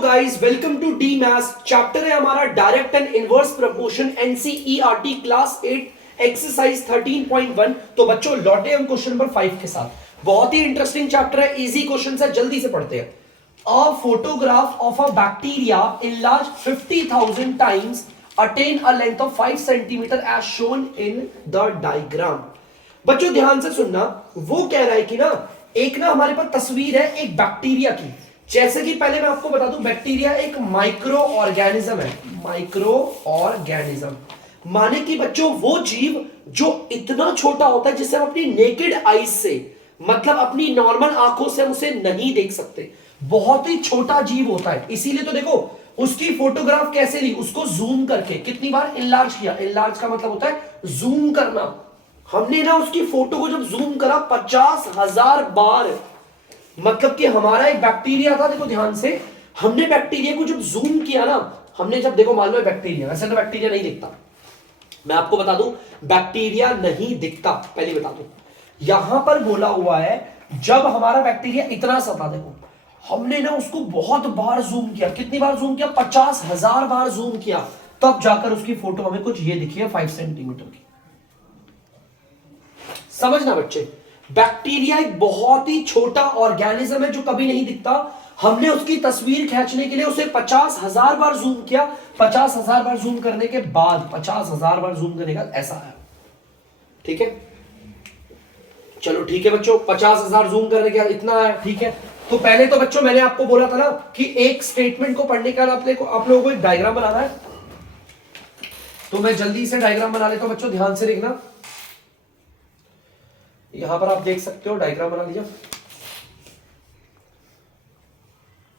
Guys, welcome to the maths. Chapter है हमारा direct and inverse proportion, NCERT class 8 exercise 13.1। तो बच्चों लौटे हम क्वेश्चन नंबर 5 के साथ। बहुत ही इंटरेस्टिंग चैप्टर है, इजी क्वेश्चन है, जल्दी से पढ़ते हैं। A photograph of a bacteria enlarged 50,000 times attain a length of 5 centimeter as shown in the diagram। बच्चों ध्यान से सुनना, वो कह रहा है कि ना एक ना हमारे पास तस्वीर है एक बैक्टीरिया की। जैसे कि पहले मैं आपको बता दूं, बैक्टीरिया एक माइक्रो ऑर्गेनिज्म है। माइक्रो ऑर्गेनिज्म माने कि बच्चों वो जीव जो इतना छोटा होता है जिसे हम अपनी नेकेड आईज से, मतलब अपनी नॉर्मल आंखों से हम उसे नहीं देख सकते। बहुत ही छोटा जीव होता है, इसीलिए तो देखो उसकी फोटोग्राफ कैसे ली, उसको जूम करके कितनी बार इनलार्ज किया। इनलार्ज का मतलब होता है जूम करना। हमने ना उसकी फोटो को जब जूम करा 50,000 बार, मतलब कि हमारा एक बैक्टीरिया था। देखो ध्यान से, हमने बैक्टीरिया को जब जूम किया ना, हमने जब देखो मान लो बैक्टीरिया, वैसे तो बैक्टीरिया नहीं दिखता, मैं आपको बता दूं बैक्टीरिया नहीं दिखता, पहले बता दूं। यहां पर बोला हुआ है जब हमारा बैक्टीरिया इतना सा था, देखो हमने ना उसको बहुत बार जूम किया। कितनी बार जूम किया? 50,000 बार जूम किया, तब जाकर उसकी फोटो हमें कुछ ये दिखी है 5 सेंटीमीटर की। समझना बच्चे, बैक्टीरिया एक बहुत ही छोटा ऑर्गेनिज्म है जो कभी नहीं दिखता। हमने उसकी तस्वीर खींचने के लिए उसे 50,000 बार जूम किया। 50,000 बार जूम करने के बाद, 50,000 बार जूम करने का ऐसा है। ठीक है, चलो ठीक है बच्चों, 50,000 जूम करने के बाद इतना है। ठीक है, तो पहले तो बच्चों मैंने आपको बोला था ना कि एक स्टेटमेंट को पढ़ने के बाद आप लोगों को एक डायग्राम बनाना है। तो मैं जल्दी से डायग्राम बना लेता हूं बच्चों, ध्यान से देखना। यहां पर आप देख सकते हो, डायग्राम बना लीजिए।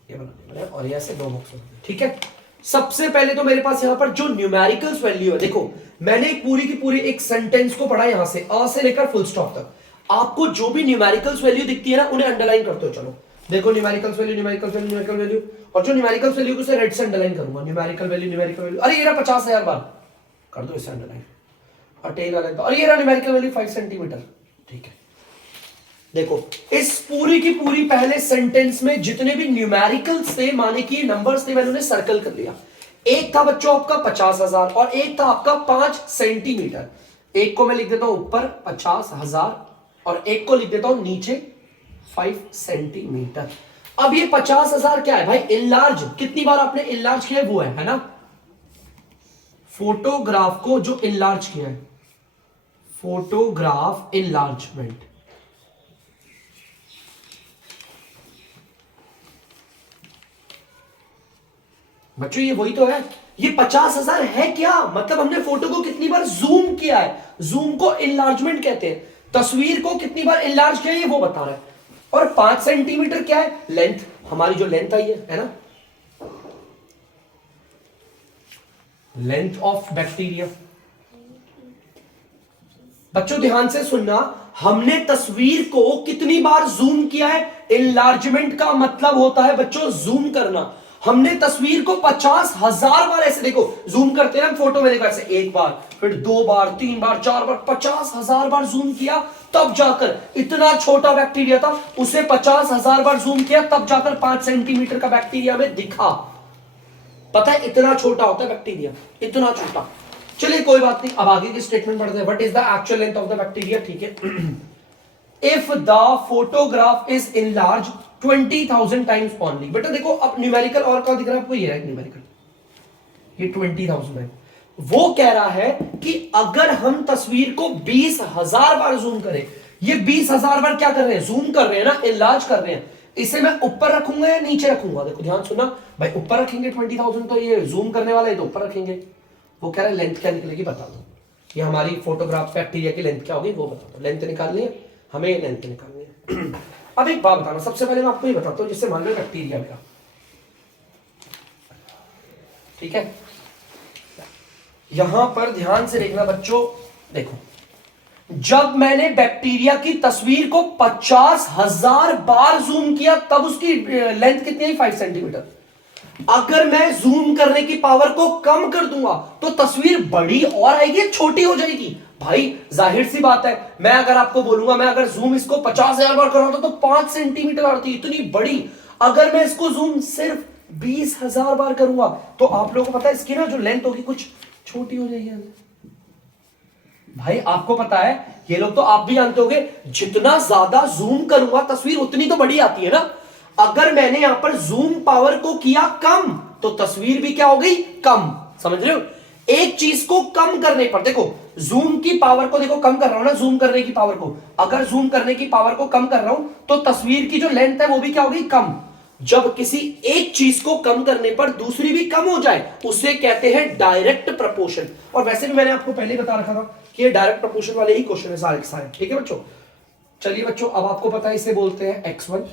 ये बना दिया और ऐसे दो बॉक्स। ठीक है, सबसे पहले तो मेरे पास यहां पर जो न्यूमेरिकल्स वैल्यू है, देखो मैंने पूरी की पूरी एक सेंटेंस को पढ़ा यहां से, अ से लेकर फुल स्टॉप तक। आपको जो भी न्यूमेरिकल्स वैल्यू दिखती है ना, उन्हें अंडरलाइन करते हो। चलो देखो, numericals value, numericals value, numerical value, और जो न्यूमेरिकल्स वैल्यू को रेड से अंडरलाइन करूंगा। न्यूमेरिकल वैल्यू, न्यूमेरिकल वैल्यू, अरे ये रहा 50,000 बार, कर दो इसे अंडरलाइन। अटेन आ लेता, और ये रहा न्यूमेरिकल वैल्यू 5 सेंटीमीटर। ठीक है, देखो इस पूरी की पूरी पहले सेंटेंस में जितने भी न्यूमेरिकल्स थे, माने कि नंबर्स थे, मैंने उन्हें सर्कल कर लिया। एक था बच्चों आपका 50,000 और एक था आपका 5 सेंटीमीटर। एक को मैं लिख देता हूं ऊपर 50,000 और एक को लिख देता हूं नीचे 5 सेंटीमीटर। अब ये 50,000 क्या है भाई? इनलार्ज, कितनी बार आपने इनलार्ज किया वो है ना, फोटोग्राफ को जो इनलार्ज किया है, फोटोग्राफ इनलार्जमेंट। बच्चों ये वही तो है। ये 50,000 है क्या? मतलब हमने फोटो को कितनी बार जूम किया है, जूम को इनलार्जमेंट कहते हैं। तस्वीर को कितनी बार इनलार्ज किया है ये वो बता रहा है। और 5 सेंटीमीटर क्या है? लेंथ, हमारी जो लेंथ आई है ना, लेंथ ऑफ बैक्टीरिया। बच्चों ध्यान से सुनना, हमने तस्वीर को कितनी बार जूम किया है? इनलार्जमेंट का मतलब होता है बच्चों जूम करना। हमने तस्वीर को 50,000 बार, ऐसे देखो जूम करते हैं ना फोटो में, देखो ऐसे एक बार, फिर 2 बार, 3 बार, 4 बार, 50,000 बार जूम किया, तब जाकर इतना छोटा बैक्टीरिया था, उसे 50,000 बार जूम किया, तब जाकर 5 सेंटीमीटर का बैक्टीरिया में दिखा। पता है इतना छोटा होता है बैक्टीरिया, इतना छोटा। चलिए कोई बात नहीं, अब आगे की स्टेटमेंट पढ़ते हैं। What is the actual length of the bacteria? ठीक है, if the photograph is enlarge 20,000 times only. बेटा देखो अब न्यूमेरिकल और क्या दिख रहा है आपको? ये है न्यूमेरिकल, ये 20,000 है। वो कह रहा है कि अगर हम तस्वीर को 20,000 बार जूम करें, ये 20,000 बार क्या कर रहे हैं? जूम कर रहे हैं ना, इनलार्ज कर रहे हैं। इसे मैं ऊपर रखूंगा या नीचे रखूंगा? देखो ध्यान सुनना भाई, ऊपर रखेंगे 20,000, तो ये जूम करने वाला है तो ऊपर रखेंगे। वो कह रहा है लेंथ क्या निकलेगी बता दो, ये हमारी फोटोग्राफ बैक्टीरिया की लेंथ क्या होगी वो बता दो। लेंथ निकालनी है हमें, लेंथ निकालनी है। अब एक बात बताना, सबसे पहले मैं आपको ये बताता हूं, जिससे मान लो बैक्टीरिया मेरा, ठीक है, यहां पर ध्यान से देखना बच्चों। देखो जब मैंने बैक्टीरिया की तस्वीर को 50,000 बार जूम किया, तब उसकी लेंथ कितनी है? 5 सेंटीमीटर। अगर मैं जूम करने की पावर को कम कर दूंगा तो तस्वीर बड़ी और आएगी, छोटी हो जाएगी। भाई जाहिर सी बात है, मैं अगर आपको बोलूंगा, मैं अगर जूम इसको 50,000 बार कर रहा था तो 5 सेंटीमीटर आती, इतनी बड़ी। अगर मैं इसको जूम सिर्फ 20,000 बार करूंगा तो आप लोगों को पता है इसकी ना जो लेंथ होगी कुछ छोटी हो जाएगी। भाई आपको पता है, ये लोग तो आप भी जानते होंगे, जितना ज्यादा जूम करूंगा तस्वीर उतनी तो बड़ी आती है ना। अगर मैंने यहां पर जूम पावर को किया कम तो तस्वीर भी क्या हो गई, कम। समझ रहे हो? एक चीज को कम करने पर, देखो जूम की पावर को देखो कम कर रहा हूं ना, जूम करने की पावर को, अगर जूम करने की पावर को कम कर रहा हूं तो तस्वीर की जो लेंथ है वो भी क्या हो गई, कम। जब किसी एक चीज को कम करने पर दूसरी भी कम हो जाए उसे कहते हैं डायरेक्ट प्रपोर्शन। और वैसे भी मैंने आपको पहले बता रखा था कि ये डायरेक्ट प्रपोर्शन वाले ही क्वेश्चन है सारे के सारे। ठीक है बच्चों? चलिए बच्चों, अब आपको पता है इसे बोलते हैं x1,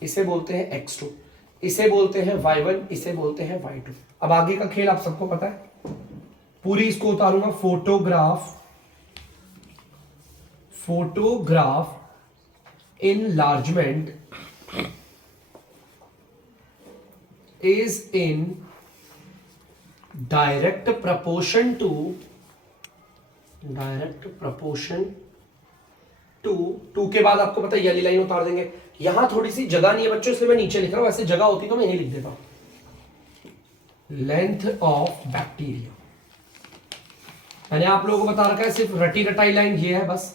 इसे बोलते हैं x2, इसे बोलते हैं y1, इसे बोलते हैं y2। अब आगे का खेल आप सबको पता है, पूरी इसको उतारूंगा। Photograph enlargement is in direct proportion to to के बाद आपको पता है ये लाइन उतार देंगे। यहां थोड़ी सी जगह नहीं है बच्चों, इसलिए मैं नीचे लिख रहा हूं, वैसे जगह होती तो मैं यही लिख देता हूं। लेंथ ऑफ बैक्टीरिया मैंने आप लोगों को बता रखा है, सिर्फ रटी रटाई लाइन ये है बस।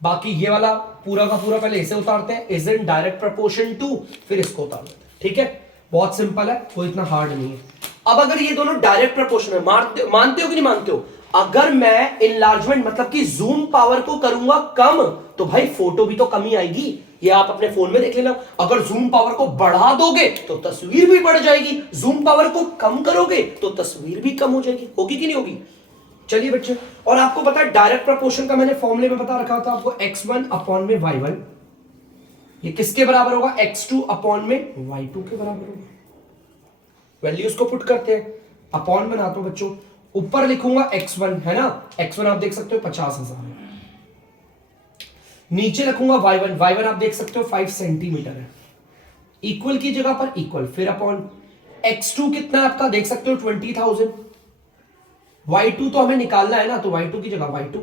बाकी ये वाला पूरा का पूरा पहले इसे उतारते हैं, is in direct proportion to, फिर इसको उतार देते हैं। ठीक है? बहुत सिंपल है, कोई इतना हार्ड नहीं है। अब अगर ये दोनों डायरेक्ट प्रपोर्शन है, मानते हो कि नहीं मानते हो? अगर मैं इनलार्जमेंट मतलब कि जूम पावर को करूंगा कम तो भाई फोटो भी तो कम ही आएगी। ये आप अपने फोन में देख लेना, अगर जूम पावर को बढ़ा दोगे तो तस्वीर भी बढ़ जाएगी, जूम पावर को कम करोगे तो तस्वीर भी कम हो जाएगी। होगी कि नहीं होगी? चलिए बच्चे, और आपको पता है डायरेक्ट प्रपोर्शन का मैंने फॉर्मूले में बता रखा था आपको, x1 अपॉन में y1 ये किसके बराबर होगा, x2 अपॉन में y2 के बराबर होगा। वैल्यूज को पुट करते हैं, अपॉन बनाता हूं बच्चों, ऊपर लिखूंगा x1 है ना, x1 आप देख सकते हो 50,000 है, नीचे रखूंगा y1, y1 आप देख सकते हो 5 सेंटीमीटर है, इक्वल की जगह पर इक्वल, फिर अपॉन x2 कितना है आपका देख सकते हो 20,000, y2 तो हमें निकालना है ना, तो y2 की जगह y2।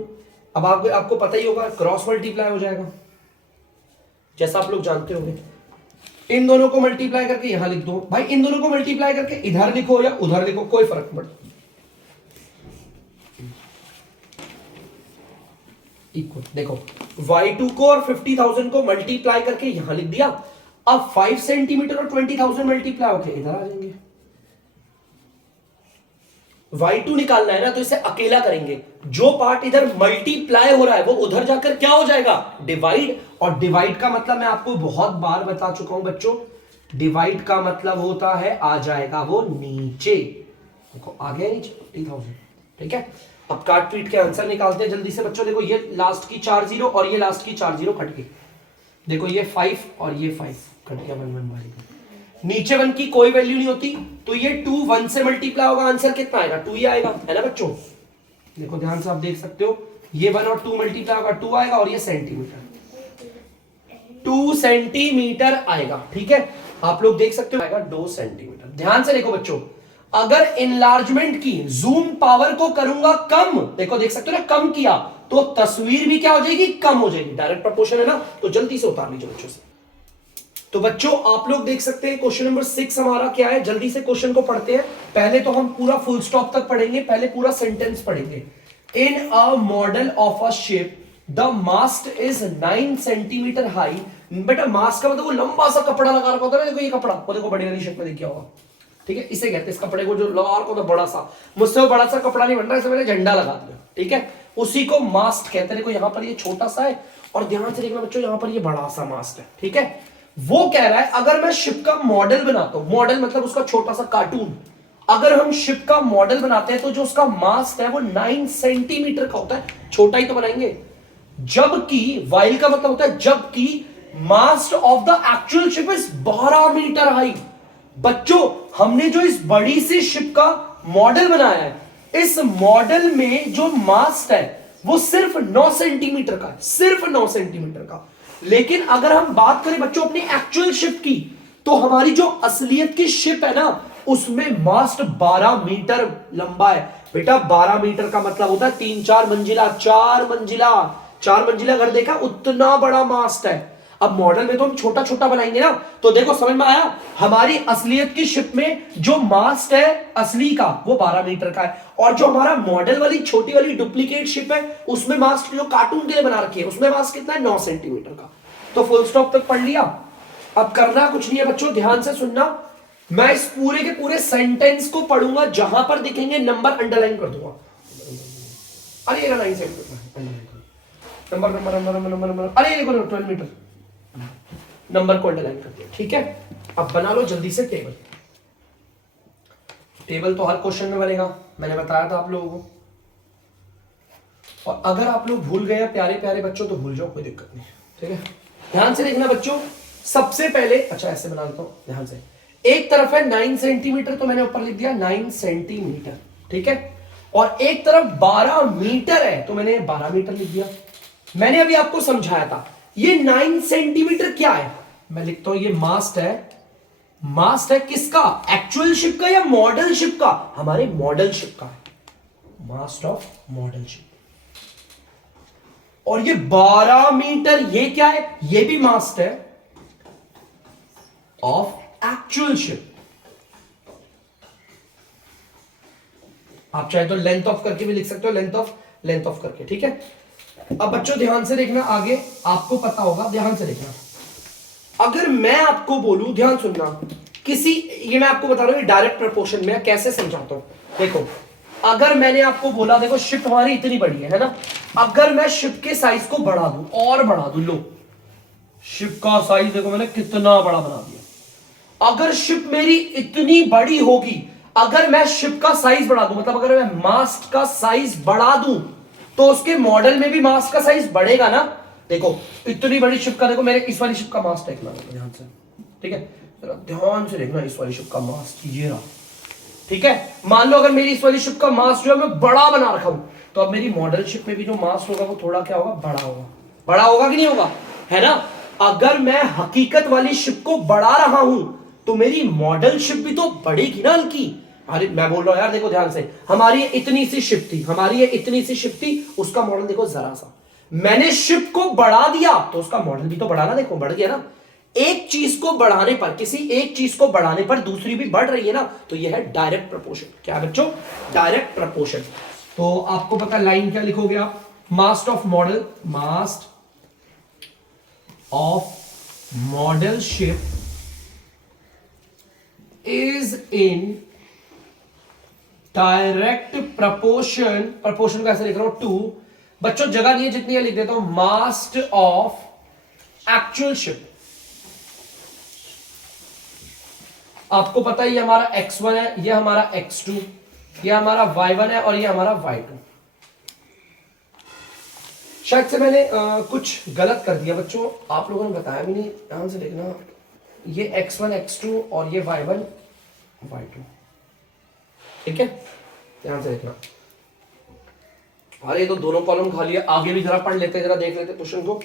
अब आपको पता ही होगा क्रॉस मल्टीप्लाई हो जाएगा, जैसा आप लोग जानते होंगे। इन दोनों को मल्टीप्लाई करके यहां लिख दो भाई, इन दोनों को मल्टीप्लाई करके इधर लिखो या उधर लिखो, कोई फर्क नहीं पड़ता। इक्वल देखो y2 को और 50,000 को मल्टीप्लाई करके यहां लिख दिया। अब 5 सेंटीमीटर और 20,000 मल्टीप्लाई होके इधर आ जाएंगे। y2 निकालना है ना, तो इसे अकेला करेंगे, जो पार्ट इधर मल्टीप्लाई हो रहा है वो उधर जाकर क्या हो जाएगा, डिवाइड। और डिवाइड का मतलब मैं आपको बहुत बार बता चुका हूं बच्चों, डिवाइड का मतलब होता है आ जाएगा वो नीचे। देखो आ गया नीचे 50,000। ठीक है? अब काट पीट के आंसर निकालते हैं जल्दी से बच्चों। देखो ये लास्ट की 4 जीरो और ये लास्ट की 4 जीरो कट गई। देखो ये 5 और ये 5 कट गया, 1 1 बाई। नीचे 1 की कोई वैल्यू नहीं होती, तो ये 2 1 से मल्टीप्लाई होगा, आंसर कितना आएगा 2 ही आएगा, है ना बच्चों? देखो ध्यान से आप देख सकते हो, ये 1 और 2 मल्टीप्लाई होगा 2 आएगा, और ये सेंटीमीटर 2 सेंटीमीटर आएगा। ठीक है? आप लोग देख सकते हो आएगा 2 सेंटीमीटर। ध्यान से देखो बच्चों, अगर इनलार्जमेंट की जूम पावर को करूंगा कम, देखो देख सकते हो ना, कम किया तो तस्वीर भी क्या हो जाएगी, कम हो जाएगी। डायरेक्ट प्रोपोर्शन है ना, तो जल्दी से उतार लीजिए बच्चों से। तो बच्चों आप लोग देख सकते हैं क्वेश्चन नंबर 6 हमारा क्या है, जल्दी से क्वेश्चन को पढ़ते हैं। पहले तो हम पूरा फुल स्टॉप तक पढ़ेंगे, पहले पूरा सेंटेंस पढ़ेंगे। In a model of a ship the mast is 9 centimetre high. बेटा मास्ट का मतलब वो लंबा सा कपड़ा लगा रखा होता है ना, देखो ये कपड़ा, वो देखो बड़ी वाली शिप में देखा होगा। ठीक है? इसे कहते हैं, इस कपड़े को जो लगा रखा होता है बड़ा सा, मुझसे वो बड़ा सा कपड़ा नहीं बन रहा, इसे मैंने झंडा लगा दिया। ठीक है? उसी को मास्ट कहते हैं। देखो यहाँ पर ये छोटा सा है, और ध्यान से देखना बच्चों, यहाँ पर ये बड़ा सा मास्ट है। ठीक है? वो कह रहा है अगर मैं शिप का मॉडल बनाता हूं, मॉडल मतलब उसका छोटा सा कार्टून, अगर हम शिप का मॉडल बनाते हैं तो जो उसका मास्ट है वो 9 सेंटीमीटर का होता है, छोटा ही तो बनाएंगे। जबकि वाइल का मतलब होता है जबकि mast of the actual ship is 12 metre high. बच्चों हमने जो इस बड़ी सी शिप का मॉडल बनाया है, इस मॉडल में जो मास्ट है वो सिर्फ 9 सेंटीमीटर का है, सिर्फ 9 सेंटीमीटर का। लेकिन अगर हम बात करें बच्चों अपनी एक्चुअल शिप की, तो हमारी जो असलियत की शिप है ना, उसमें मास्ट 12 मीटर लंबा है। बेटा 12 मीटर का मतलब होता है 3-4 मंजिला, 4 मंजिला घर देखा, उतना बड़ा मास्ट है। अब मॉडल में तो हम छोटा छोटा बनाएंगे ना, तो देखो समझ में आया, हमारी असलियत की शिप में जो मास्ट है असली का वो 12 मीटर का है, और जो हमारा मॉडल वाली छोटी वाली डुप्लीकेट शिप है उसमें मास्ट जो कार्टून के लिए बना रखी है उसमें मास्ट कितना है, 9 सेंटीमीटर का। तो फुल स्टॉप तक पढ़ लिया। अब करना कुछ नहीं है बच्चों, ध्यान से सुनना, मैं इस पूरे के पूरे सेंटेंस को पढ़ूंगा, जहां पर दिखेंगे नंबर अंडरलाइन कर दूंगा। अरे ये 9 centimetre number number number number number, अरे ये 12 मीटर नंबर को अंडरलाइन कर दिया, ठीक है। अब बना लो जल्दी से टेबल। टेबल तो हर क्वेश्चन में बनेगा, मैंने बताया था आप लोगों को, और अगर आप लोग भूल गए प्यारे प्यारे बच्चों तो भूल जाओ, कोई दिक्कत नहीं, ठीक है। ध्यान से देखना बच्चों, सबसे पहले अच्छा ऐसे बना देता हूं ध्यान से, एक तरफ है 9 सेंटीमीटर तो मैंने ऊपर लिख दिया 9 सेंटीमीटर, ठीक है, और एक तरफ 12 मीटर है तो मैंने 12 मीटर लिख दिया। मैंने अभी आपको समझाया था ये 9 सेंटीमीटर क्या है, मैं लिखता हूं ये मास्ट है। मास्ट है किसका, एक्चुअल शिप का या मॉडल शिप का, हमारे मॉडल शिप का है, मास्ट ऑफ मॉडल शिप। और ये 12 मीटर ये क्या है, ये भी मास्ट है ऑफ एक्चुअल शिप। आप चाहे तो लेंथ ऑफ करके भी लिख सकते हो, लेंथ ऑफ करके, ठीक है। अब बच्चों ध्यान से देखना, आगे आपको पता होगा, ध्यान से देखना। अगर मैं आपको बोलूं, ध्यान सुनना, किसी, ये मैं आपको बता रहा हूं डायरेक्ट प्रपोर्शन में कैसे समझाता हूं। देखो अगर मैंने आपको बोला, देखो शिप हमारी इतनी बड़ी है ना, अगर मैं शिप के साइज को बढ़ा दूं और बढ़ा दूं, लो शिप का साइज देखो मैंने कितना बड़ा बना दिया। अगर शिप मेरी इतनी बड़ी होगी, अगर मैं शिप का साइज बढ़ा दूं, मतलब अगर मैं मास्ट का साइज बढ़ा दूं तो उसके मॉडल में भी मास्ट का साइज बढ़ेगा ना। देखो इतनी बड़ी शिप का, देखो मेरे इस वाली शिप का मास्ट है, ध्यान से, ठीक है, ध्यान से देखना, इस वाली शिप का मास्ट ये रहा, ठीक है। मान लो अगर मेरी इस वाली शिप का मास्ट जो है मैं बड़ा बना रखा हूं, तो अब मेरी मॉडल शिप में भी जो मास्ट होगा वो थोड़ा क्या होगा, बड़ा होगा। बड़ा होगा कि नहीं होगा, है ना। अगर मैं हकीकत वाली शिप को बढ़ा रहा हूं तो मेरी मॉडल शिप भी तो बढ़ेगी ना हल्की। अरे मैं बोल रहा हूं यार, देखो ध्यान से, हमारी ये इतनी सी शिप थी, हमारी ये इतनी सी शिप थी, उसका मॉडल देखो जरा सा, मैंने शिप को बढ़ा दिया तो उसका मॉडल भी तो बढ़ा ना, देखो बढ़ गया ना। एक चीज को बढ़ाने पर, किसी एक चीज को बढ़ाने पर दूसरी भी बढ़ रही है ना, तो यह है डायरेक्ट प्रपोर्शन। क्या बच्चों, डायरेक्ट प्रपोर्शन। तो आपको पता लाइन क्या लिखोगे आप, mast of model, mast of model ship is in direct proportion, proportion कैसे लिख रहा हूं, टू, बच्चों जगह नहीं है जितनी है लिख देता हूं, मास्ट ऑफ एक्चुअल शिप। आपको पता है ये हमारा x1 है, ये हमारा x2, ये हमारा y1 है और ये हमारा y2। शायद से मैंने कुछ गलत कर दिया बच्चों, आप लोगों ने बताया भी नहीं, ध्यान से देखना, ये x1 x2 और ये y1 y2, ठीक है, ध्यान से देखना। अरे तो दोनों कॉलम खाली है, आगे भी जरा पढ़ लेते, जरा देख लेते क्वेश्चन को।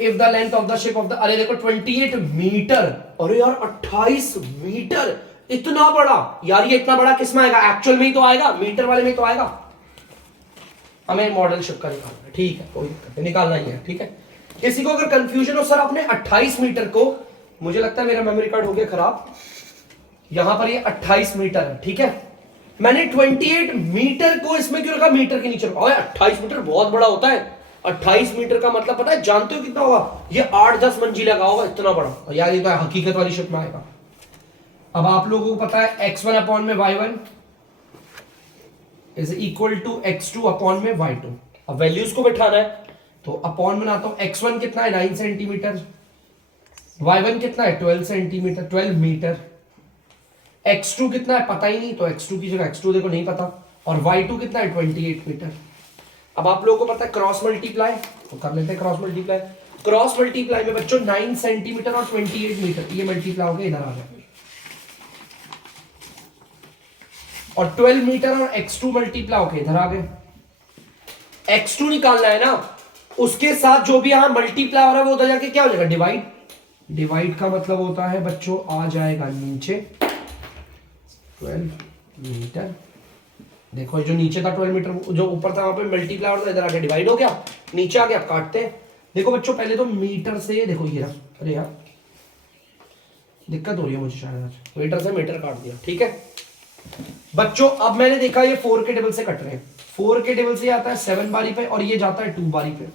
If the length of the ship of the, अरे देखो 28 मीटर, अरे यार 28 मीटर, इतना बड़ा यार, ये इतना बड़ा किसमें आएगा, एक्चुअल में ही तो आएगा, मीटर वाले में तो आएगा। हमें मॉडल शिप का निकालना है, ठीक है, कोई दिक्कत नहीं, निकालना ही है, ठीक है। किसी को अगर कंफ्यूजन हो, सर आपने 28 मीटर को, मुझे लगता है मेरा मेमोरी कार्ड हो गया खराब, यहां पर ये 28 मीटर है, ठीक है, मैंने 28 मीटर को इसमें क्यों रखा, मीटर के नीचे रखा। 28 मीटर बहुत बड़ा होता है, 28 मीटर का मतलब पता है, जानते हो कितना होगा, ये 8-10 मंजिला का होगा, इतना बड़ा यार, ये तो हकीकत वाली शिप में आएगा। अब आप लोगों को पता है x1 अपॉन में y1 is equal to x2 upon में y2। अब वैल्यूज को बिठाना है तो अपॉन बनाता हूं, x1 कितना है 9 सेंटीमीटर, y1 कितना है 12 सेंटीमीटर, 12 मीटर, x2 कितना है पता ही नहीं, तो x2 की जगह x2 देखो नहीं पता, और y2 कितना है 28 मीटर। अब आप लोगों को पता है क्रॉस मल्टीप्लाई, तो कर लेते हैं क्रॉस मल्टीप्लाई। क्रॉस मल्टीप्लाई में बच्चों 9 सेंटीमीटर और 28 मीटर, ये मल्टीप्लाई हो गया, इधर आ गया, और 12 मीटर और x2 मल्टीप्लाई होके इधर आ गए। x2 निकालना है ना, उसके साथ जो भी यहां मल्टीप्लाई हो रहा है वो उधर जाके क्या हो जाएगा, डिवाइड। डिवाइड का मतलब होता है बच्चों आ जाएगा नीचे 12 मीटर, देखो जो नीचे था 12 मीटर, जो ऊपर था वहां पे मल्टीप्लाई हो रहा था, इधर आके डिवाइड हो गया, नीचे आ गया, काटते हैं, देखो बच्चों पहले तो मीटर से देखो ये रहा, अरे यार दिक्कत हो रही है मुझे शायद, आज मीटर से मीटर काट दिया, ठीक है बच्चों। अब मैंने देखा ये 4 के टेबल से कट रहे हैं, 4 के टेबल से आता है 7 बारी पे और ये जाता है 2 बारी पे।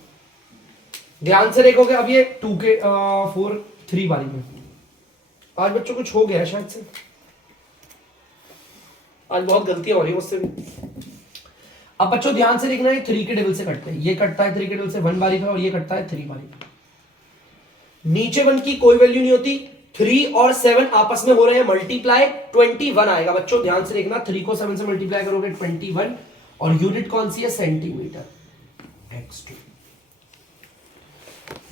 ध्यान से देखोगे अब ये 2 के 4 3 बारी में। आज बच्चों कुछ हो गया शायद से, आज बहुत गलतियां हो रही है मुझसे भी। अब बच्चों ध्यान से देखना, ये 3 के टेबल से कटते हैं, ये कटता है 3 के टेबल से 1 बारी पे और ये कटता है 3 बारी पे। नीचे 1 की कोई वैल्यू नहीं होती, 3 और 7 आपस में हो रहे हैं मल्टीप्लाई, 21 आएगा बच्चों। ध्यान से देखना, 3 को 7 से मल्टीप्लाई करोगे 21 और यूनिट कौन सी है, सेंटीमीटर, x2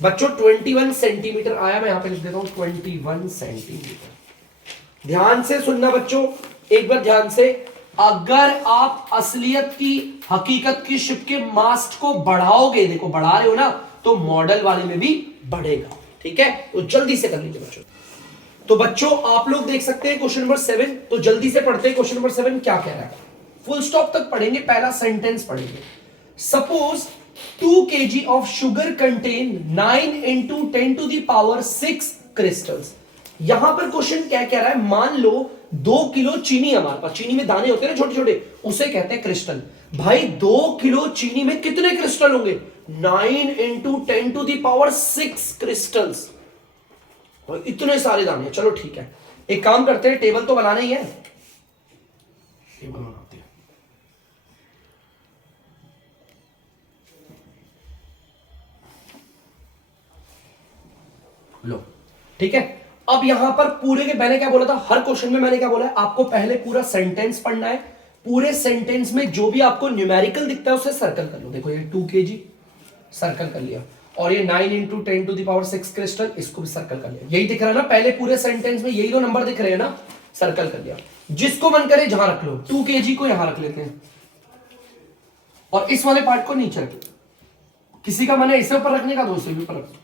बच्चों 21 सेंटीमीटर आया। मैं यहां पे लिख देता हूं 21 सेंटीमीटर। ध्यान से सुनना बच्चों, एक बार ध्यान से, अगर आप असलियत की हकीकत की शिप के मास्ट को बढ़ाओगे, देखो बढ़ा रहे हो ना, तो मॉडल वाले में भी बढ़ेगा, ठीक है। तो जल्दी से कर लीजिए बच्चों। तो बच्चों आप लोग देख सकते हैं क्वेश्चन नंबर 7, तो जल्दी से पढ़ते हैं क्वेश्चन नंबर 7 क्या कह रहा है। फुल स्टॉप तक पढ़ेंगे, पहला सेंटेंस पढ़ेंगे। Suppose 2 kg of sugar contain 9 into 10 to the power 6 crystals. यहां पर क्वेश्चन क्या कह रहा है, मान लो 2 किलो चीनी हमारे पास, चीनी में दाने होते हैं ना छोटे छोटे, उसे कहते हैं क्रिस्टल। भाई 2 किलो चीनी में कितने क्रिस्टल होंगे, 9 into 10 to the power 6 crystals, और इतने सारे दाने। चलो ठीक है, एक काम करते हैं, टेबल तो बनाना ही है, टेबल बनाते हैं। लो ठीक है, अब यहां पर पूरे के, मैंने क्या बोला था हर क्वेश्चन में, मैंने क्या बोला है, आपको पहले पूरा सेंटेंस पढ़ना है। पूरे सेंटेंस में जो भी आपको न्यूमेरिकल दिखता है उसे सर्कल कर लो। देखो ये 2 kg सर्कल कर लिया, और ये 9 into 10 to the power 6 crystal, इसको भी सर्कल कर लिया। यही दिख रहा है ना, पहले पूरे सेंटेंस में यही दो नंबर दिख रहे हैं ना, सर्कल कर लिया। जिसको मन करे जहां रख लो, 2 kg को यहां रख लेते हैं और इस वाले पार्ट को नीचे रख लो। किसी का मन है इसे ऊपर रखने का, तो इसे भी ऊपर रख दो,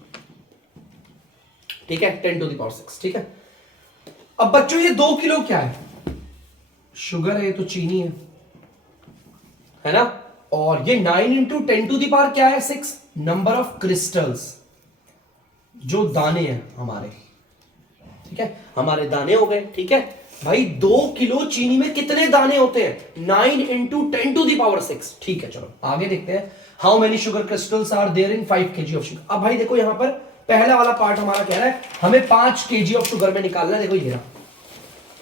ठीक है, 10 to the power 6, ठीक है। अब बच्चों ये 2 किलो क्या है, शुगर है, ये तो चीनी है ना, और ये 9 into 10 to the power क्या है, 6 नंबर ऑफ क्रिस्टल्स, जो दाने हैं हमारे, ठीक है, हमारे दाने हो गए, ठीक है। भाई 2 किलो चीनी में कितने दाने होते हैं, 9 into 10 to the power 6, ठीक है। चलो आगे देखते हैं, how many sugar crystals are there in 5 kg of sugar. अब भाई देखो यहां पर पहला वाला पार्ट हमारा कह रहा है हमें 5 kg ऑफ शुगर में निकालना है। देखो ये रहा,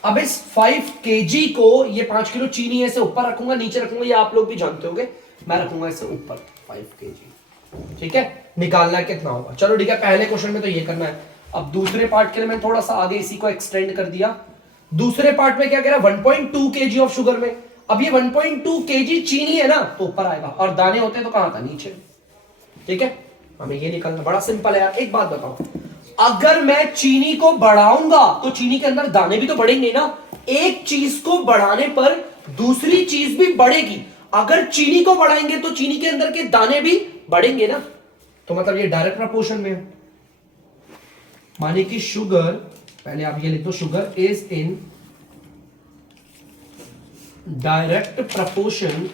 अब इस 5 kg को, ये 5 किलो चीनी है, इसे ऊपर रखूंगा नीचे रखूंगा, ये आप लोग भी जानते होंगे, मैं रखूंगा इसे ऊपर 5 kg, ठीक है। निकालना कितना होगा, चलो ठीक है, पहले क्वेश्चन में तो ये करना है। अब दूसरे पार्ट के लिए मैंने थोड़ा सा आगे इसी को एक्सटेंड कर दिया। दूसरे पार्ट में क्या कह रहा है, 1.2 kg ऑफ शुगर में। अब ये 1.2 kg चीनी है ना, तो ऊपर आएगा, और दाने होते हैं तो कहां था, नीचे, ठीक है। हमें ये निकालना बड़ा सिंपल है यार। एक बात बताओ, अगर मैं चीनी को बढ़ाऊंगा तो चीनी के अंदर दाने भी तो बढ़ेंगे ना। एक चीज को बढ़ाने पर दूसरी चीज भी बढ़ेगी। अगर चीनी को बढ़ाएंगे तो चीनी के अंदर के दाने भी बढ़ेंगे ना, तो मतलब ये डायरेक्ट प्रपोर्शन में है। माने कि शुगर, पहले आप ये लिख दो, sugar is in direct proportion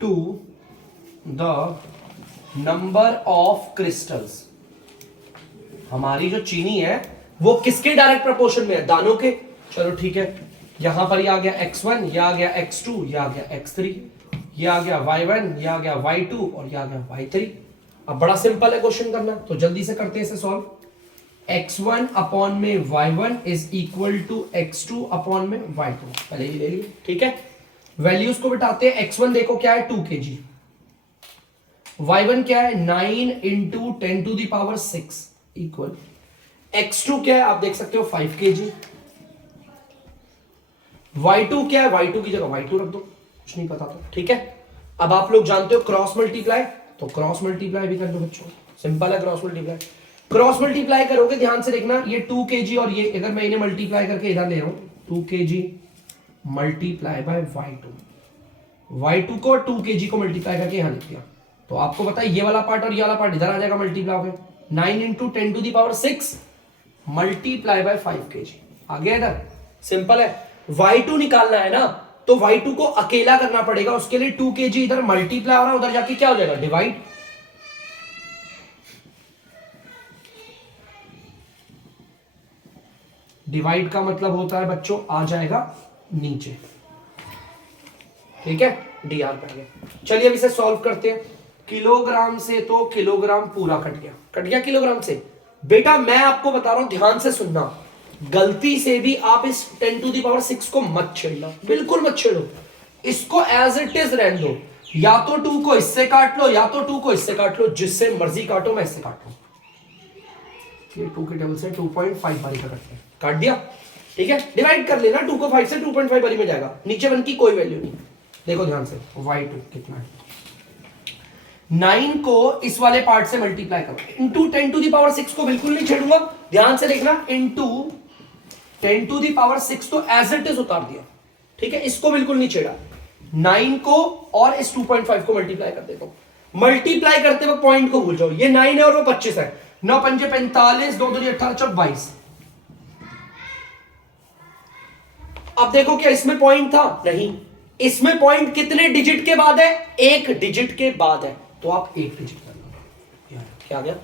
to the number of crystals. हमारी जो चीनी है वो किसके डायरेक्ट प्रोपोर्शन में है, दानों के। चलो ठीक है, यहां पर ये आ गया x1, ये आ गया x2, ये आ गया x3, ये आ गया y1, ये आ गया y2 और ये आ गया y3। अब बड़ा सिंपल है क्वेश्चन करना, तो जल्दी से करते हैं इसे सॉल्व। x1 अपॉन में y1 is equal to x2 upon में y2, पहले ही ले लिए, ठीक है। वैल्यूज को बिठाते हैं, x1 देखो क्या है 2 kg, y1 क्या है 9 into 10 to the power 6 equal, x2 क्या है आप देख सकते हो 5 kg, y2 क्या है, y2 की जगह y2 रख दो, कुछ नहीं पता तो, ठीक है। अब आप लोग जानते हो क्रॉस मल्टीप्लाई, तो क्रॉस मल्टीप्लाई भी कर दो बच्चों, सिंपल है क्रॉस मल्टीप्लाई। क्रॉस मल्टीप्लाई करोगे, ध्यान से देखना, ये 2 kg और ये अगर मैं इन्हें मल्टीप्लाई करके इधर ले रहा हूं, 2 kg मल्टीप्लाई बाय y2 को 2 kg को मल्टीप्लाई करके यहां लिख दिया, तो आपको पता है ये वाला पार्ट और ये वाला पार्ट इधर आ जाएगा मल्टीप्लाई होकर, 9 into 10 to the power 6 multiply by 5 kg आ गया इधर, सिंपल है। y2 निकालना है ना, तो y2 को अकेला करना पड़ेगा, उसके लिए 2 kg इधर मल्टीप्लाई हो रहा है, उधर जाके क्या हो जाएगा डिवाइड। डिवाइड का मतलब होता है बच्चों आ जाएगा नीचे, ठीक है, dr पड़ गया। चलिए अब इसे सॉल्व करते हैं। किलोग्राम से तो किलोग्राम पूरा कट गया किलोग्राम से। बेटा मैं आपको बता रहा हूं, ध्यान से सुनना, गलती से भी आप इस 10⁶ को मत छेड़ना, बिल्कुल मत छेड़ो, इसको एज इट इज रहने दो। या तो 2 को इससे काट लो, या तो 2 को इससे काट लो, जिससे मर्जी काटो, मैं इससे काट लो। ये 2 के टेबल से 2.5 बारी का कटते हैं, काट दिया, ठीक है। डिवाइड कर लेना, 2 को 5 से 2.5 बारी में जाएगा, नीचे 1 की कोई वैल्यू नहीं। देखो ध्यान से, y2 कितना है, 9 को इस वाले पार्ट से मल्टीप्लाई करो, इंटू 10⁶ को बिल्कुल नहीं छेड़ूंगा, ध्यान से देखना, इंटू 10⁶ तो एज इट इज उतार दिया, ठीक है, इसको बिल्कुल नहीं छेड़ा। 9 को और इस 2.5 को मल्टीप्लाई कर देता हूं। मल्टीप्लाई करते वक्त पॉइंट को भूल जाओ, ये 9 है और वो 25 है, 9 पंजे 45, 2 2 18 22। अब देखो क्या इसमें पॉइंट था? नहीं, इसमें पॉइंट कितने डिजिट के बाद है? 1 डिजिट के बाद है, तो आप 1 डिजिट कर लो। क्या आ गया?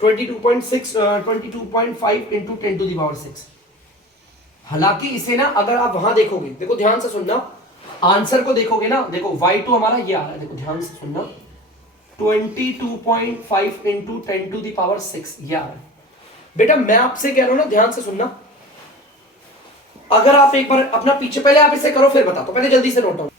22.5 इंटू 10⁶। हालांकि इसे ना अगर आप वहां देखोगे, देखो ध्यान से सुनना, आंसर को देखोगे ना, देखो y2 हमारा ये आ रहा है, देखो ध्यान से सुनना, 22.5 इंटू 10⁶ ये आ रहा है। बेटा मैं आपसे कह रहा हूं ना, ध्यान से सुनना, अगर आप एक बार अपना पीछे, पहले आप इसे करो फिर बताता हूं, पहले जल्दी से नोट डाउन।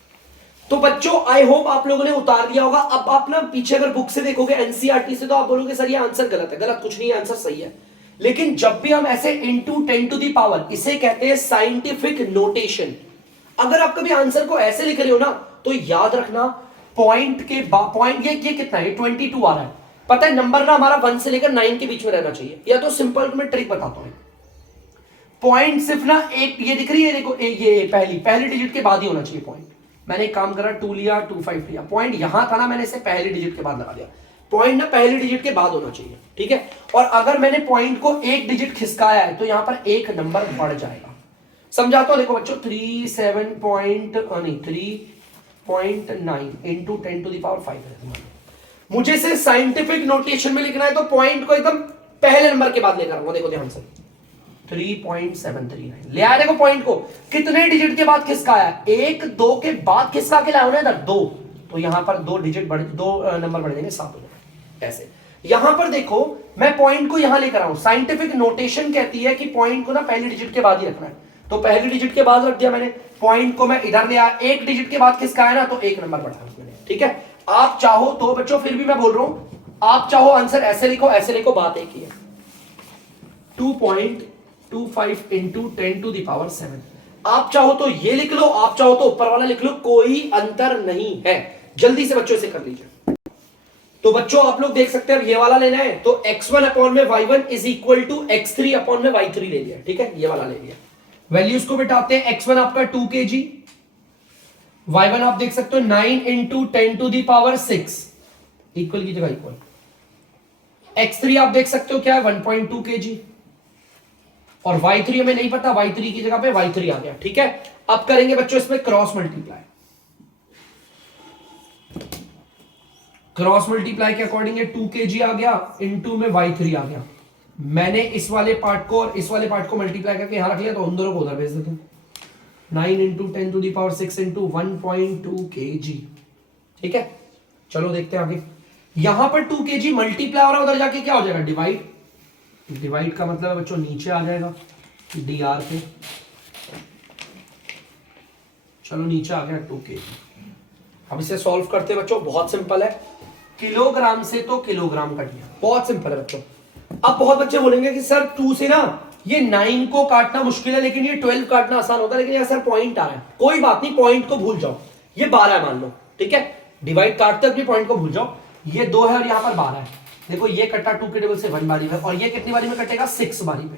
तो बच्चों आई होप आप लोगों ने उतार दिया होगा। अब आप ना पीछे अगर बुक से देखोगे एनसीईआरटी से, तो आप बोलोगे सर ये आंसर गलत है। गलत कुछ नहीं है, आंसर सही है। लेकिन जब भी हम ऐसे इंटू 10⁻, इसे कहते हैं साइंटिफिक नोटेशन। अगर आप कभी आंसर को ऐसे लिख रहे हो ना, तो याद रखना पॉइंट के पॉइंट ये कितना है, 22 आ रहा है। पता है नंबर ना हमारा 1 से लेकर 9 के बीच में रहना चाहिए, या तो सिंपल मैं ट्रिक बताता हूं, पॉइंट सिर्फ ना एक ये दिख रही है, देखो ये पहली डिजिट के बाद ही होना चाहिए पॉइंट। मैंने एक काम करा, 2 लिया, 25 लिया, पॉइंट यहां था ना, मैंने इसे पहली डिजिट के बाद लगा दिया। पॉइंट ना पहली डिजिट के बाद होना चाहिए, ठीक है। और अगर मैंने पॉइंट को 1 डिजिट खिसकाया है, तो यहां पर 1 नंबर बढ़ जाएगा। समझाता हूं, देखो बच्चों, 3.9 इंटू 10⁵ है। मुझे इसे साइंटिफिक नोटेशन में लिखना है, तो पॉइंट को एकदम पहले नंबर के बाद लेकर आऊंगा। देखो ध्यान से, 3.739 ले आया। देखो पॉइंट को कितने डिजिट के बाद खिसकाया? 1 2 के बाद खिसका के लाया ना इधर 2, तो यहां पर 2 डिजिट बढ़, 2 नंबर बढ़ जाएंगे, 7 हो जाएंगे। ऐसे यहां पर देखो, मैं पॉइंट को यहां लेकर आऊं, साइंटिफिक नोटेशन कहती है कि पॉइंट को ना पहली डिजिट के बाद ही रखना है, तो पहली डिजिट के बाद रख दिया मैंने। पॉइंट को मैं इधर ले आया, 1 डिजिट के बाद खिसकाया ना, तो 1 नंबर बढ़ा मैंने, ठीक है। आप चाहो तो बच्चों, फिर भी मैं बोल रहा हूं, आप चाहो आंसर ऐसे लिखो, बात एक ही है। 2.25 इंटू 10⁷। आप चाहो तो ये लिख लो, आप चाहो तो ऊपर वाला लिख लो, कोई अंतर नहीं है। जल्दी से बच्चों इसे कर लीजिए। तो बच्चों आप लोग देख सकते हैं, अब ये वाला लेना है, तो x1 अपॉन में y1 is equal to x3 upon में y3 ले लिया, ठीक है, ये वाला ले लिया। वैल्यूज को बिठाते हैं, x1 आपका 2 kg, y1 आप देख सकते हो 9 इंटू 10⁶, इक्वल की जगह इक्वल। x3 आप देख सकते हो क्या है, 1.2 kg, और y3 हमें नहीं पता, y3 की जगह पे y3 आ गया, ठीक है। अब करेंगे बच्चों इसमें क्रॉस मल्टीप्लाई। क्रॉस मल्टीप्लाई के अकॉर्डिंग 2 kg आ गया, इनटू में y3 आ गया। मैंने इस वाले पार्ट को और इस वाले पार्ट को मल्टीप्लाई करके यहां रख लिया, तो उन दोनों को उधर भेज देते हैं। 9 इंटू 10⁶ इंटू 1.2 kg, ठीक है। चलो देखते हैं आगे। यहां पर 2 kg मल्टीप्लाई हो रहा है, उधर जाके क्या हो जाएगा, डिवाइड। डिवाइड का मतलब है बच्चों नीचे आ जाएगा dr पे। चलो नीचे आ गया 2 kg। अब इसे सॉल्व करते हैं बच्चों, बहुत सिंपल है, किलोग्राम से तो किलोग्राम कट गया, बहुत सिंपल है बच्चों। अब बहुत बच्चे बोलेंगे कि सर 2 से ना ये 9 को काटना मुश्किल है, लेकिन ये 12 काटना आसान होता है, लेकिन यहाँ सर पॉइंट आ रहा है। कोई बात नहीं, पॉइंट को भूल जाओ, ये 12 है मान लो, ठीक है। डिवाइड काटते अपने पॉइंट को भूल जाओ, ये 2 है और यहाँ पर 12 है। देखो ये कटा 2 के टेबल से 1 बारी में, और ये कितनी बारी में कटेगा, 6 बारी पे।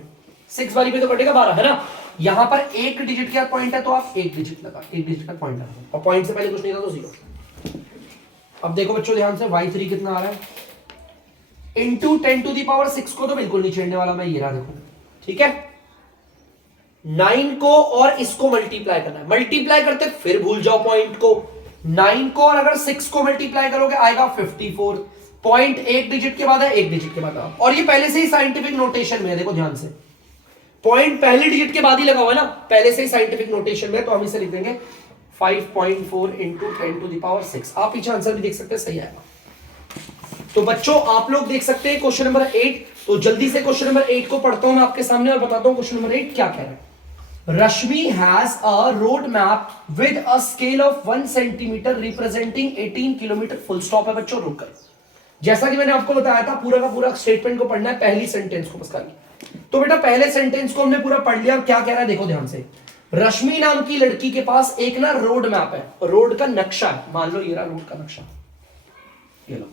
6 बारी पे तो कटेगा 12, है ना। यहां पर 1 डिजिट का पॉइंट है, तो आप 1 डिजिट लगा, 1 डिजिट का पॉइंट लगा, और पॉइंट से पहले कुछ नहीं था तो 0। अब देखो बच्चों ध्यान से, y3 कितना आ रहा है, इंटू 10⁶ को तो बिल्कुल नहीं छेड़ने वाला मैं, ये रहा देखो, ठीक है। 9 को और इसको मल्टीप्लाई करना है, मल्टीप्लाई करते फिर भूल जाओ पॉइंट को, 9 को और अगर 6 को मल्टीप्लाई करोगे आएगा 54, पॉइंट एक डिजिट के बाद है, एक डिजिट के बाद है। और ये पहले से ही साइंटिफिक नोटेशन में है, देखो ध्यान से, पॉइंट पहले डिजिट के बाद ही लगा हुआ है ना, पहले से ही साइंटिफिक नोटेशन में, तो हम इसे लिख देंगे 5.4 इंटू 10⁶। आप पीछे आंसर भी देख सकते हैं, सही आएगा। तो बच्चों आप लोग देख सकते हैं क्वेश्चन नंबर 8, तो जल्दी से क्वेश्चन नंबर 8 को पढ़ता हूं मैं आपके सामने और बताता हूं क्वेश्चन नंबर 8 क्या कह रहा है। Rashmi has a road map with a scale of 1 centimetre representing 18 kilometre, full stop है बच्चों, रुक गए। जैसा कि मैंने आपको बताया था पूरा का पूरा स्टेटमेंट को पढ़ना है, पहली सेंटेंस को बस खाली। तो बेटा पहले सेंटेंस को हमने पूरा पढ़ लिया, और क्या कह रहा है देखो ध्यान से। रश्मि नाम की लड़की के पास एक ना रोड मैप है, रोड का नक्शा है, मान लो ये रहा रोड का नक्शा, ये लो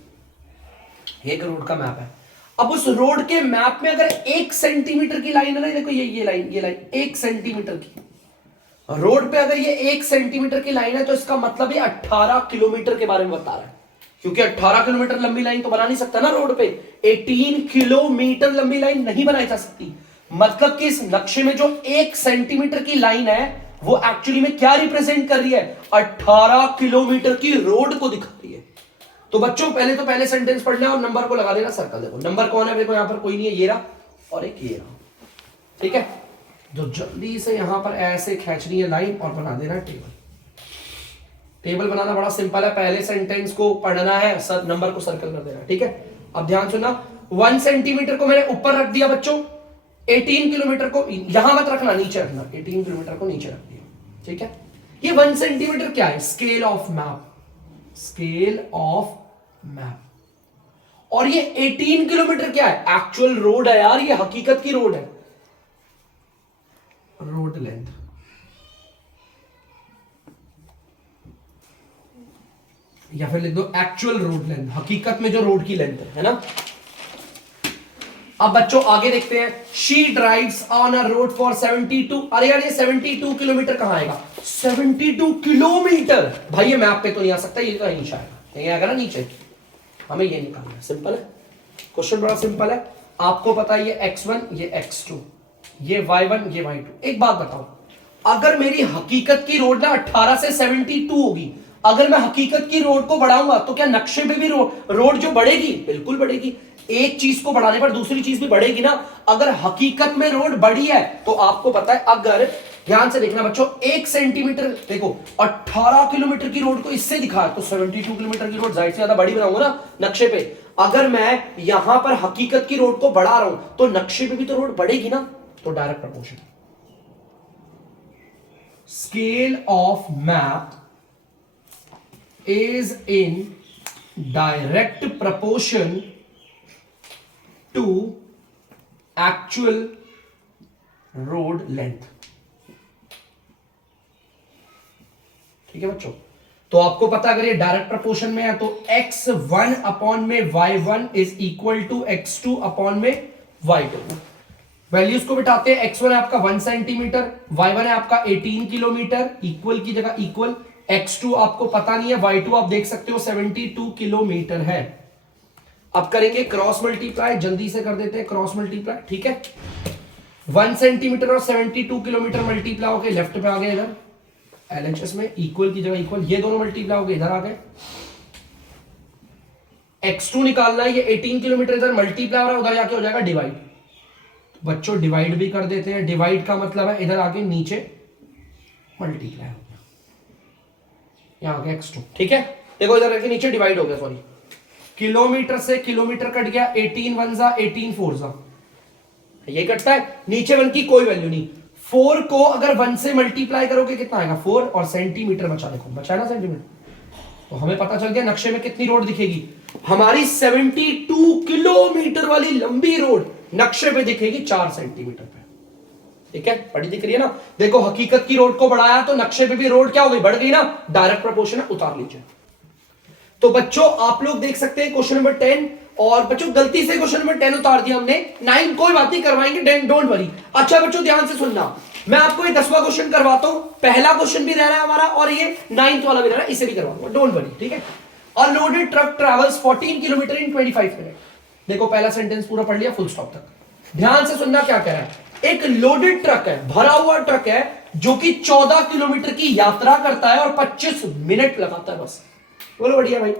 एक रोड का मैप है। अब उस रोड के मैप में अगर 1 सेंटीमीटर की लाइन है ना, देखो ये लाइन 1 सेंटीमीटर की, रोड पे अगर ये 1 सेंटीमीटर की लाइन है तो इसका मतलब ये 18 किलोमीटर के बारे में बता रहा है, क्योंकि 18 किलोमीटर लंबी लाइन तो बना नहीं सकता ना रोड पे, 18 किलोमीटर लंबी लाइन नहीं बनाई जा सकती। मतलब कि इस नक्शे में जो 1 सेंटीमीटर की लाइन है वो एक्चुअली में क्या रिप्रेजेंट कर रही है, 18 किलोमीटर की रोड को दिखा रही है। तो बच्चों पहले सेंटेंस पढ़ना है और नंबर को लगा देना सर्कल, देखो नंबर कौन है, देखो यहां पर कोई नहीं है, ये रहा और एक ये रहा, ठीक है। जो जल्दी से यहां पर ऐसे खींचनी है लाइन और बना देना टेबल। टेबल बनाना बड़ा सिंपल है, पहले सेंटेंस को पढ़ना है, नंबर को सर्कल कर देना, ठीक है। अब ध्यान सुनना, 1 सेंटीमीटर को मैंने ऊपर रख दिया बच्चों, 18 किलोमीटर को यहां मत रखना, नीचे रखना, 18 किलोमीटर को नीचे रख दिया, ठीक है। ये 1 सेंटीमीटर क्या है, scale of map, scale of map. और ये 18 किलोमीटर क्या है, एक्चुअल रोड है यार, ये हकीकत की रोड है, रोड लेंथ। या फिर लिख दो एक्चुअल रोड लेंथ, हकीकत में जो रोड की लेंथ है ना। अब बच्चों आगे देखते हैं, she drives on a road for 72, अरे यार ये 72 किलोमीटर कहां आएगा, 72 किलोमीटर भाई ये मैप पे तो नहीं आ सकता, ये तो नीचे आएगा, ये आएगा ना नीचे, हमें ये निकालना है, सिंपल है क्वेश्चन, बड़ा सिंपल है। आपको पता है ये x1 ये x2 ये y1 ये y2। एक बात बताओ, अगर मेरी हकीकत की रोड ना 18 से 72 होगी, अगर मैं हकीकत की रोड को बढ़ाऊंगा तो क्या नक्शे पे भी रोड जो बढ़ेगी, बिल्कुल बढ़ेगी। एक चीज को बढ़ाने पर दूसरी चीज भी बढ़ेगी ना। अगर हकीकत में रोड बढ़ी है तो आपको पता है, अगर ध्यान से देखना बच्चों, 1 सेंटीमीटर देखो 18 किलोमीटर की रोड को इससे दिखा तो 72 किलोमीटर की रोड जाहिर से ज्यादा बड़ी बनाऊंगा ना नक्शे पे। अगर मैं यहां पर हकीकत की रोड को बढ़ा रहा हूं तो नक्शे पे भी तो रोड बढ़ेगी ना, तो direct proportion. Scale of map is in direct proportion to actual road length, ठीक है बच्चों। तो आपको पता अगर ये डायरेक्ट प्रपोर्शन में है तो x1 अपॉन में y1 is equal to x2 upon में y2। वैल्यूज को बिठाते हैं, x1 है आपका 1 सेंटीमीटर, y1 है आपका 18 किलोमीटर, इक्वल की जगह इक्वल, x2 आपको पता नहीं है, y2 आप देख सकते हो 72 किलोमीटर है। अब करेंगे क्रॉस मल्टीप्लाई, जल्दी से कर देते हैं क्रॉस मल्टीप्लाई, ठीक है। 1 सेंटीमीटर और 72 किलोमीटर मल्टीप्लाई होके लेफ्ट पे आ गए, इधर LHS में इक्वल की जगह इक्वल, ये दोनों मल्टीप्लाई हो गए इधर आ गए। x2 निकालना है, ये 18 किलोमीटर इधर मल्टीप्लाई हो रहा है, उधर जाके हो जाएगा डिवाइड। बच्चों डिवाइड भी कर देते हैं, डिवाइड का मतलब है इधर आगे नीचे मल्टीप्लाई हो गया, यहां आ गया x2, ठीक है। देखो इधर आके नीचे डिवाइड हो गया, सॉरी किलोमीटर से किलोमीटर कट गया, 18 1 जा 18 4 जा, ये कटता है, नीचे 1 की कोई वैल्यू नहीं। 4 को अगर 1 से मल्टीप्लाई करोगे कितना आएगा 4, और सेंटीमीटर बचा, देखो बचा ना सेंटीमीटर। तो हमें पता चल गया नक्शे में कितनी रोड दिखेगी, हमारी 72 किलोमीटर वाली लंबी रोड नक्शे पे दिखेगी 4 सेंटीमीटर पे, ठीक है। बड़ी दिख रही है ना। देखो हकीकत की रोड को बढ़ाया तो नक्शे पे भी रोड क्या हो गई, बढ़ गई ना, डायरेक्ट प्रोपोर्शन है, उतार लीजिए। तो बच्चों आप लोग देख सकते हैं क्वेश्चन नंबर 10, और बच्चों गलती से क्वेश्चन नंबर 10 उतार दिया हमने, 9 कोई बात नहीं, करवाएंगे, डोंट वरी। अच्छा बच्चों ध्यान से सुनना, मैं आपको ये 10वां क्वेश्चन करवाता हूं, पहला क्वेश्चन भी रह रहा है हमारा और ये 9th वाला भी रह रहा है, इसे भी करवा दूंगा, डोंट वरी, ठीक है। अ लोडेड ट्रक ट्रैवल्स 14 किलोमीटर इन 25 मिनट। देखो पहला सेंटेंस पूरा पढ़ लिया फुल स्टॉप तक, ध्यान से सुनना क्या कह रहा है। एक लोडेड ट्रक है, भरा हुआ ट्रक है, जो कि 14 किलोमीटर की यात्रा करता है और 25 मिनट लगाता है बस। बोलो बढ़िया भाई।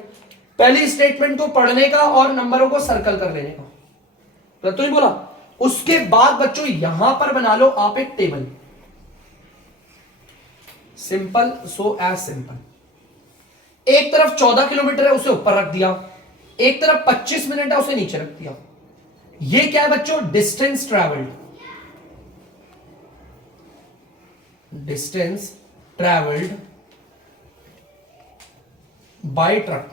पहली स्टेटमेंट को पढ़ने का और नंबरों को सर्कल कर लेने का, तो ही बोला। उसके बाद बच्चों यहां पर बना लो आप एक table, simple, so as simple. एक तरफ 14 किलोमीटर है, उसे ऊपर रख दिया, एक तरफ 25 मिनट है, उसे नीचे रख दिया। ये क्या है बच्चों? Distance travelled, distance travelled bye truck,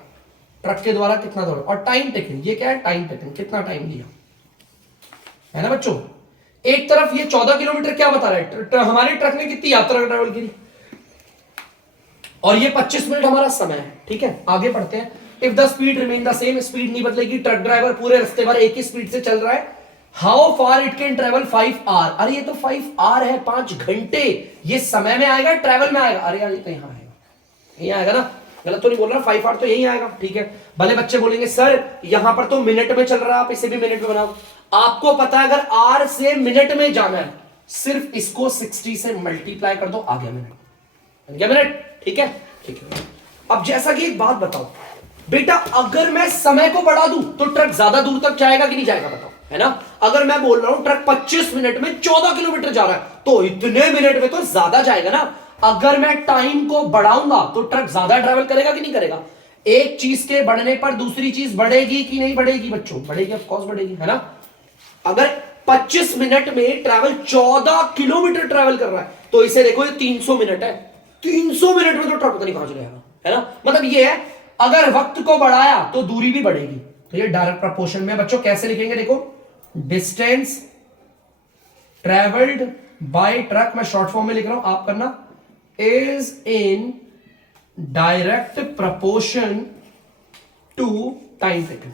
truck के द्वारा कितना दौड़ा, और टाइम टेकन, ये क्या है? टाइम टेकन, कितना टाइम लिया, है ना बच्चों। एक तरफ ये 14 किलोमीटर क्या बता रहा है, हमारे ट्रक ने कितनी यात्रा ट्रैवल की, और ये 25 मिनट हमारा समय है। ठीक है, आगे पढ़ते हैं। If the speed remain the same, speed नहीं बदलेगी, ट्रक ड्राइवर पूरे रास्ते भर एक ही स्पीड से चल रहा है। How far it can travel 5 hour, अरे ये तो 5 आवर है, 5 घंटे, ये समय में आएगा ट्रेवल में आएगा? अरे यार ये तो यहां आएगा, यहीं आएगा ना, गलत तो नहीं बोल रहा, 5 आवर तो यही आएगा। ठीक है, भले बच्चे बोलेंगे सर यहां पर तो मिनट में चल रहा है, आप इसे भी मिनट में बनाओ। आपको पता है अगर आर से मिनट में जाना है, सिर्फ इसको 60 से मल्टीप्लाई कर दो, आ गया मिनट, बन गया मिनट। ठीक है, ठीक है। अब जैसा कि एक बात बताओ बेटा, अगर मैं समय को बढ़ा दूं तो ट्रक ज्यादा दूर तक जाएगा कि नहीं जाएगा, बताओ, है ना। अगर मैं बोल रहा हूं ट्रक 25 मिनट में 14 किलोमीटर जा रहा है, तो इतने मिनट में तो ज्यादा जाएगा ना। अगर मैं टाइम को बढ़ाऊंगा तो ट्रक ज्यादा ट्रैवल करेगा कि नहीं करेगा। एक चीज के बढ़ने पर दूसरी चीज बढ़ेगी कि नहीं बढ़ेगी बच्चों? बढ़ेगी, ऑफ कोर्स बढ़ेगी, है ना। अगर 25 मिनट में ट्रैवल 14 किलोमीटर ट्रैवल कर रहा है, तो इसे देखो ये 300 मिनट है, 300 मिनट में तो ट्रक पता नहीं कहां चला जाएगा, है ना। मतलब ये है, अगर वक्त को बढ़ाया तो दूरी भी बढ़ेगी। तो ये डायरेक्ट प्रपोर्शन में बच्चों कैसे लिखेंगे, देखो, डिस्टेंस ट्रेवल्ड बाय ट्रक, मैं शॉर्ट फॉर्म में लिख रहा हूं, आप करना, is in direct proportion to time taken.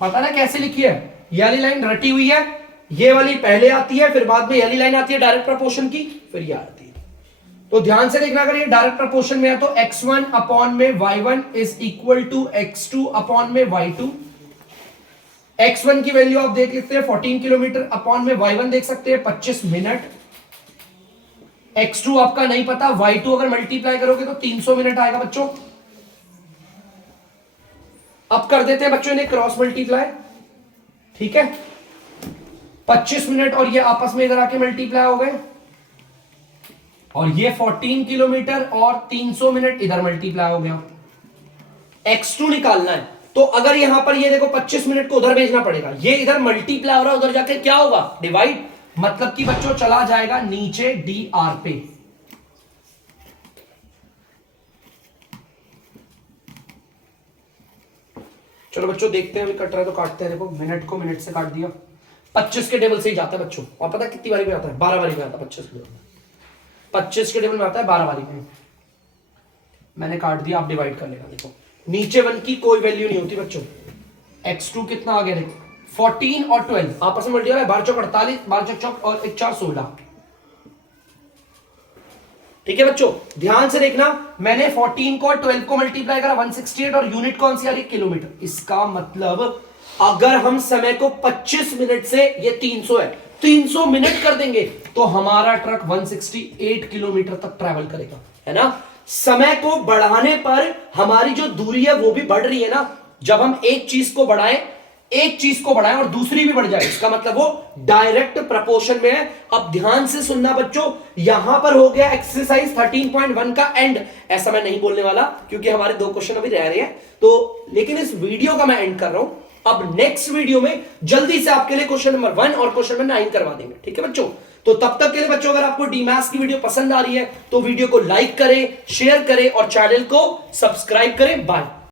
पता ना कैसे लिखी है, ये वाली लाइन रटी हुई है, ये वाली पहले आती है, फिर बाद में ये वाली लाइन आती है डायरेक्ट प्रपोर्शन की, फिर ये आती है। तो ध्यान से देखना, अगर ये डायरेक्ट प्रपोर्शन में है तो x1 अपॉन में y1 is equal to x2 upon में y2। x1 की वैल्यू आप देख लेते हैं 14 किलोमीटर, अपॉन में y1 देख सकते हैं 25 मिनट, x2 आपका नहीं पता, y2 अगर मल्टीप्लाई करोगे तो 300 मिनट आएगा बच्चों। अब कर देते हैं बच्चों इन्हें क्रॉस मल्टीप्लाई। ठीक है, 25 मिनट और ये आपस में इधर आके मल्टीप्लाई हो गए, और ये 14 किलोमीटर और 300 मिनट इधर मल्टीप्लाई हो गया। x2 निकालना है, तो अगर यहां पर ये देखो 25 मिनट को उधर भेजना पड़ेगा, ये इधर मल्टीप्लाई हो रहा है, उधर जाके क्या होगा, डिवाइड, मतलब कि बच्चों चला जाएगा नीचे dr पे। चलो बच्चों देखते हैं, अभी कट रहा है तो काटते हैं। देखो मिनट को मिनट से काट दिया, 25 के टेबल से ही जाता है बच्चों, और पता कितनी बारी में आता है, 12 बारी में आता है। 25 के टेबल में आता है 12 बारी में, मैंने काट दिया, आप डिवाइड कर लेना। देखो नीचे 1 की कोई वैल्यू नहीं होती बच्चों। x2 कितना आ गया, देखो 14 और 12 आपस में मल्टीप्लाई, 12 चौक 48, 12 चौक और 1 4 16। ठीक है बच्चों, ध्यान से देखना, मैंने 14 को और 12 को मल्टीप्लाई करा 168, और यूनिट कौन सी आ रही है, किलोमीटर। इसका मतलब अगर हम समय को 25 मिनट से, ये 300 है, 300 मिनट कर देंगे तो हमारा ट्रक 168 किलोमीटर तक ट्रैवल करेगा, है ना। समय को बढ़ाने पर हमारी जो दूरी है वो भी बढ़ रही है ना। जब हम एक चीज को बढ़ाएं और दूसरी भी बढ़ जाए, इसका मतलब वो डायरेक्ट प्रपोर्शन में है। अब ध्यान से सुनना बच्चों, यहां पर हो गया एक्सरसाइज 13.1 का एंड। ऐसा मैं नहीं बोलने वाला क्योंकि हमारे 2 क्वेश्चन अभी रह रहे हैं, तो लेकिन इस वीडियो का मैं एंड कर रहा हूं। अब नेक्स्ट वीडियो में जल्दी से आपके लिए क्वेश्चन नंबर 1 और क्वेश्चन नंबर 9 करवा देंगे। ठीक है बच्चों, तो तब तक के लिए बच्चों, अगर आपको डीमैथ्स की वीडियो पसंद आ रही है तो वीडियो को लाइक करें, शेयर करें और चैनल को सब्सक्राइब करें। बाय।